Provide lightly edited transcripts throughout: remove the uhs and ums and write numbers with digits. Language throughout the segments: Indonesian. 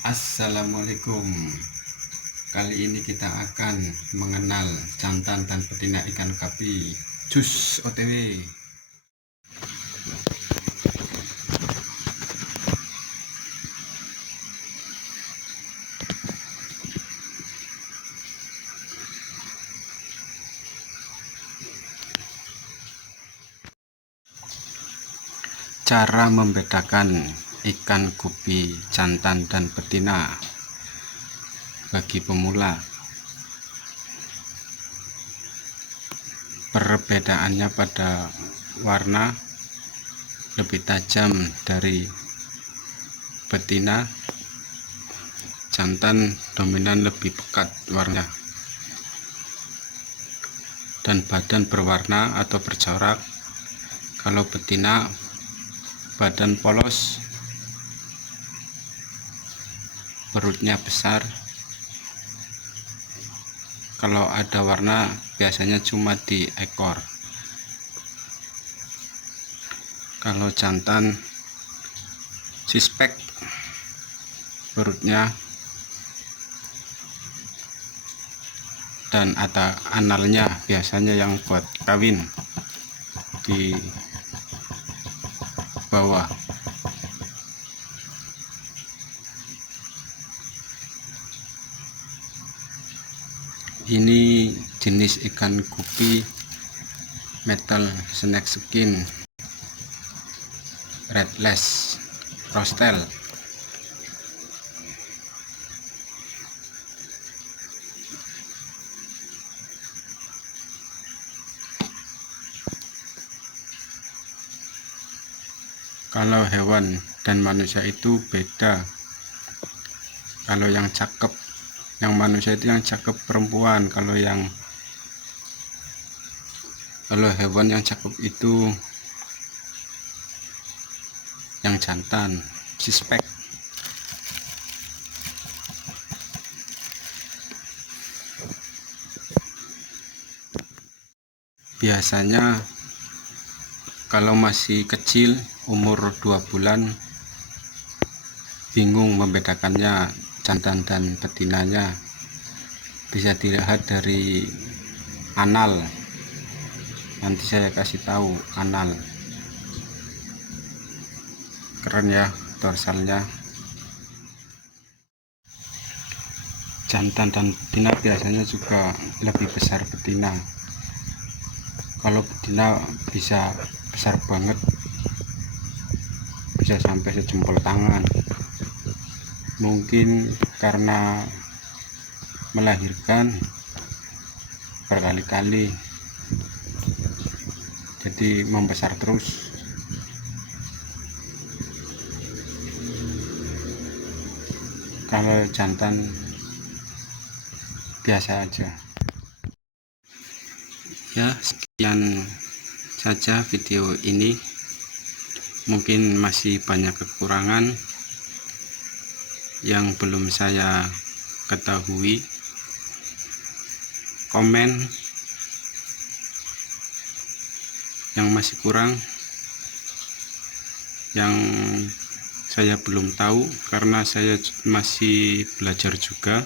Assalamualaikum. Kali ini kita akan mengenal jantan dan betina ikan kapi. Jus OTW. Cara membedakan ikan gupi jantan dan betina bagi pemula. Perbedaannya pada warna, lebih tajam dari betina. Jantan dominan lebih pekat warna dan badan berwarna atau bercorak. Kalau betina badan polos, perutnya besar. Kalau ada warna biasanya cuma di ekor. Kalau jantan suspek, perutnya dan ada analnya biasanya yang buat kawin di bawah. Ini jenis ikan gupi metal snack skin redless rostel. Kalau hewan dan manusia itu beda. Kalau yang cakep, yang manusia itu yang cakep perempuan. Kalau hewan yang cakep itu yang jantan, suspek. Biasanya kalau masih kecil, umur 2 bulan, bingung membedakannya jantan dan betinanya. Bisa dilihat dari anal. Nanti saya kasih tahu anal. Keren ya dorsalnya. Jantan dan betina biasanya juga lebih besar betina. Kalau betina bisa besar banget, bisa sampai sejempol tangan. Mungkin karena melahirkan berkali-kali, jadi membesar terus. Kalau jantan biasa aja. Ya, sekian saja video ini. Mungkin masih banyak kekurangan yang belum saya ketahui. Komen yang masih kurang, yang saya belum tahu, karena saya masih belajar juga.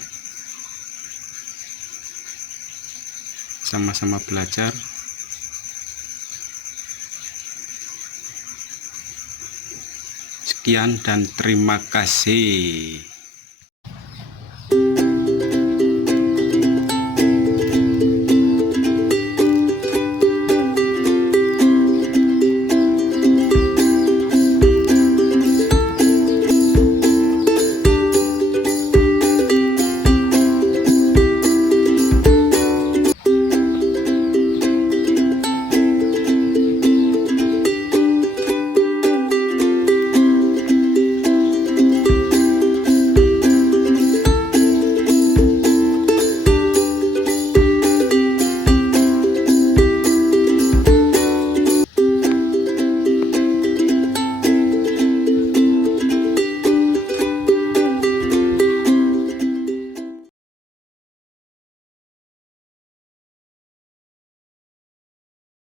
Sama-sama belajar. Sekian dan terima kasih.